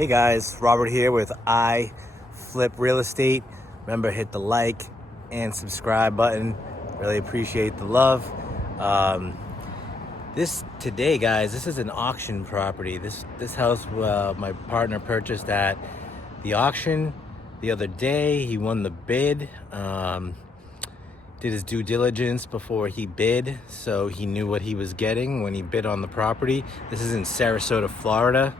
Hey guys, Robert here with I Flip Real Estate. Remember, hit the like and subscribe button. Really appreciate the love. This is an auction property. This house my partner purchased at the auction the other day. He won the bid. Did his due diligence before he bid, so he knew what he was getting when he bid on the property. This is in Sarasota, Florida.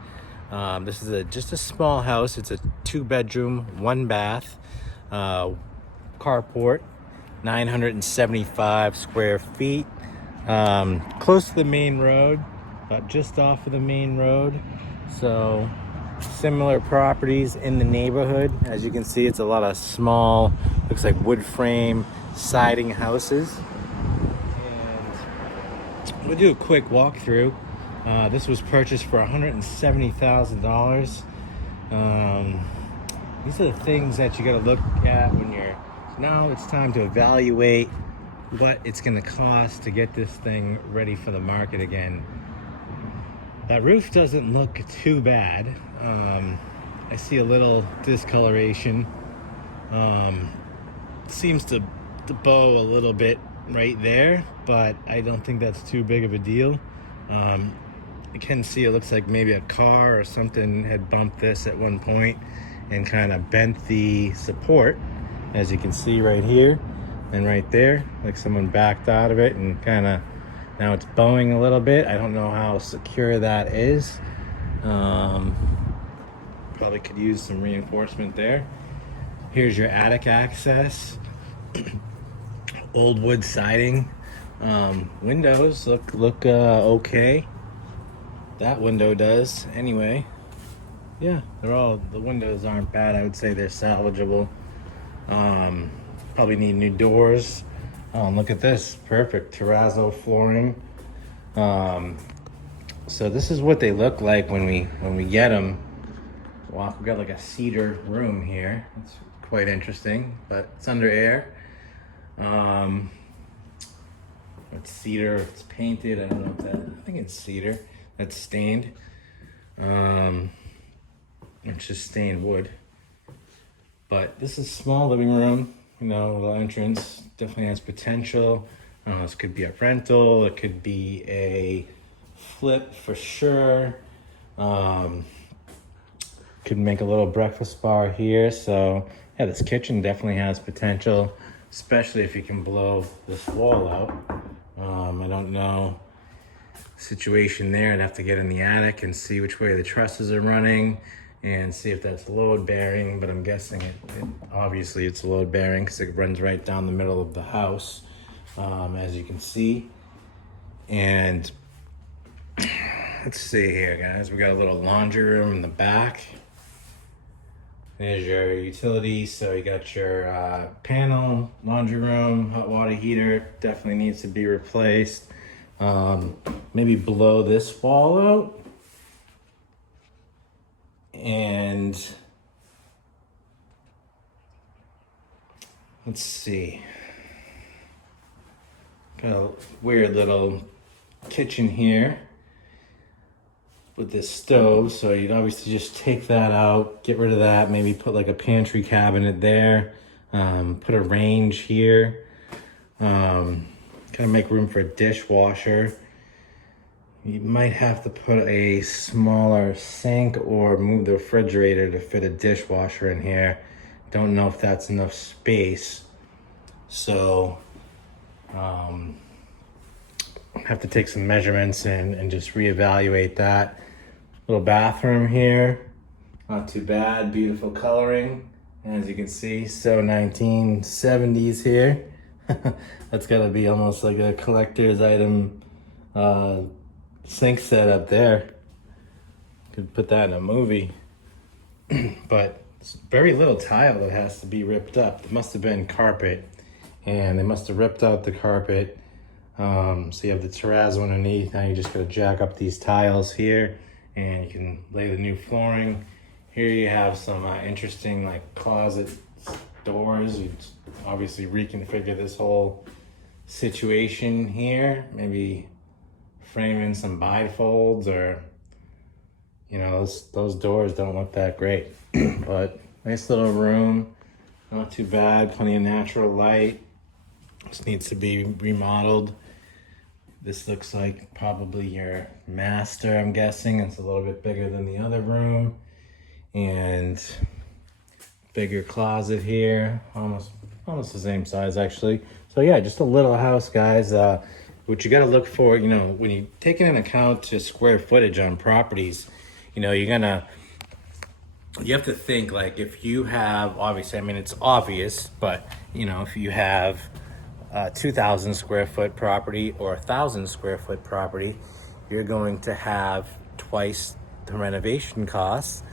This is just a small house. It's a 2-bedroom, 1-bath, carport, 975 square feet. Close to the main road, just off of the main road. So similar properties in the neighborhood. As you can see, it's a lot of small, looks like wood frame siding houses. And we'll do a quick walkthrough. This was purchased for $170,000. These are the things that you got to look at when now it's time to evaluate what it's going to cost to get this thing ready for the market again. That roof doesn't look too bad. I see a little discoloration. Seems to bow a little bit right there, but I don't think that's too big of a deal. I can see it looks like maybe a car or something had bumped this at one point and kind of bent the support, as you can see right here and right there, like someone backed out of it and kind of now it's bowing a little bit. I don't know how secure that is. Probably could use some reinforcement there. Here's your attic access. Old wood siding. Windows look okay. That window does anyway. Yeah, the windows aren't bad. I would say they're salvageable. Probably need new doors. Look at this, perfect terrazzo flooring. So this is what they look like when we get them. Wow, we got like a cedar room here. It's quite interesting, but it's under air. It's cedar, it's painted. I don't know if I think it's cedar. That's stained. It's just stained wood. But this is small living room, little entrance. Definitely has potential. This could be a rental. It could be a flip for sure. Could make a little breakfast bar here. So yeah, this kitchen definitely has potential, especially if you can blow this wall out. I don't know situation there. I'd have to get in the attic and see which way the trusses are running and see if that's load bearing, but I'm guessing obviously it's load bearing because it runs right down the middle of the house, as you can see. And let's see here, guys. We got a little laundry room in the back. There's your utility. So you got your panel, laundry room, hot water heater. Definitely needs to be replaced. Maybe blow this wall out. And let's see. Got a weird little kitchen here with this stove, so you'd obviously just take that out, get rid of that, maybe put like a pantry cabinet there, put a range here, kind of make room for a dishwasher. You might have to put a smaller sink or move the refrigerator to fit a dishwasher in here. Don't know if that's enough space, so have to take some measurements and just reevaluate that. Little bathroom here, not too bad, beautiful coloring. As you can see, so 1970s here. That's gotta be almost like a collector's item sink set up there. Could put that in a movie. But it's very little tile that has to be ripped up. It must have been carpet, and they must have ripped out the carpet. So you have the terrazzo underneath. Now you just gotta jack up these tiles here, and you can lay the new flooring. Here you have some interesting like closet doors. You obviously reconfigure this whole situation here. Maybe frame in some bifolds or you know, those doors don't look that great. But nice little room, not too bad, plenty of natural light. This needs to be remodeled. This looks like probably your master, I'm guessing. It's a little bit bigger than the other room. And bigger closet here, almost the same size actually. So yeah, just a little house, guys. What you gotta look for, you know, when you take into account to square footage on properties, you know, you have to think, like, if you have, obviously, I mean, it's obvious, but you know, if you have 2,000 square foot property or 1,000 square foot property, you're going to have twice the renovation costs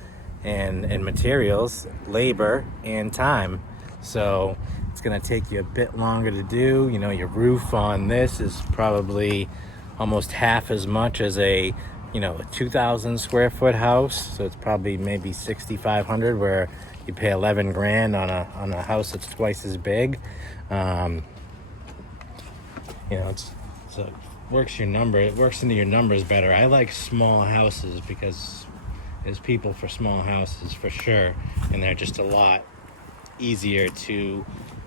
and materials, labor, and time. So it's gonna take you a bit longer to do. You know, your roof on this is probably almost half as much as a 2,000 square foot house. So it's probably maybe 6,500, where you pay 11 grand on a house that's twice as big. You know, it works into your numbers better. I like small houses because there's people for small houses for sure, and they're just a lot easier to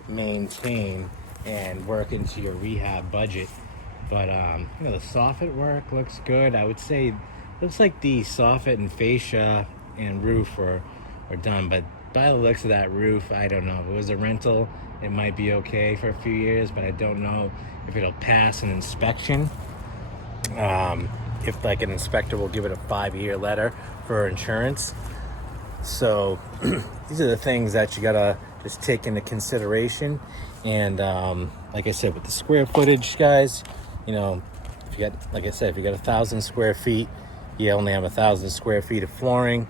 maintain and work into your rehab budget. But you know, the soffit work looks good. I would say looks like the soffit and fascia and roof are done, but by the looks of that roof, I don't know. If it was a rental, it might be okay for a few years, but I don't know if it'll pass an inspection. If like an inspector will give it a 5-year letter for insurance. So these are the things that you gotta just take into consideration. And like I said, with the square footage, guys, you know, if you got, like I said, if you got 1,000 square feet, you only have 1,000 square feet of flooring.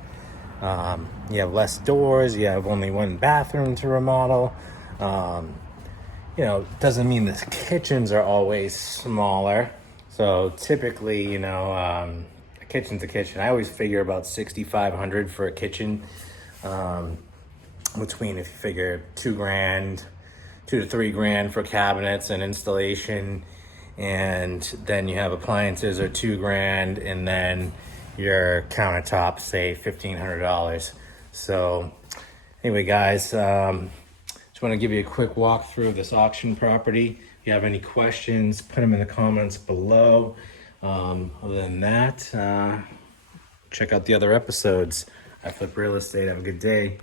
You have less doors. You have only one bathroom to remodel. You know, doesn't mean the kitchens are always smaller. So typically, you know, a kitchen's a kitchen. I always figure about 6,500 for a kitchen. Between, if you figure $2 to $3 grand for cabinets and installation, and then you have appliances are $2 grand, and then your countertops, say $1,500. So anyway, guys, just want to give you a quick walkthrough of this auction property. If you have any questions, put them in the comments below. Other than that, check out the other episodes. I Flip Real Estate. Have a good day.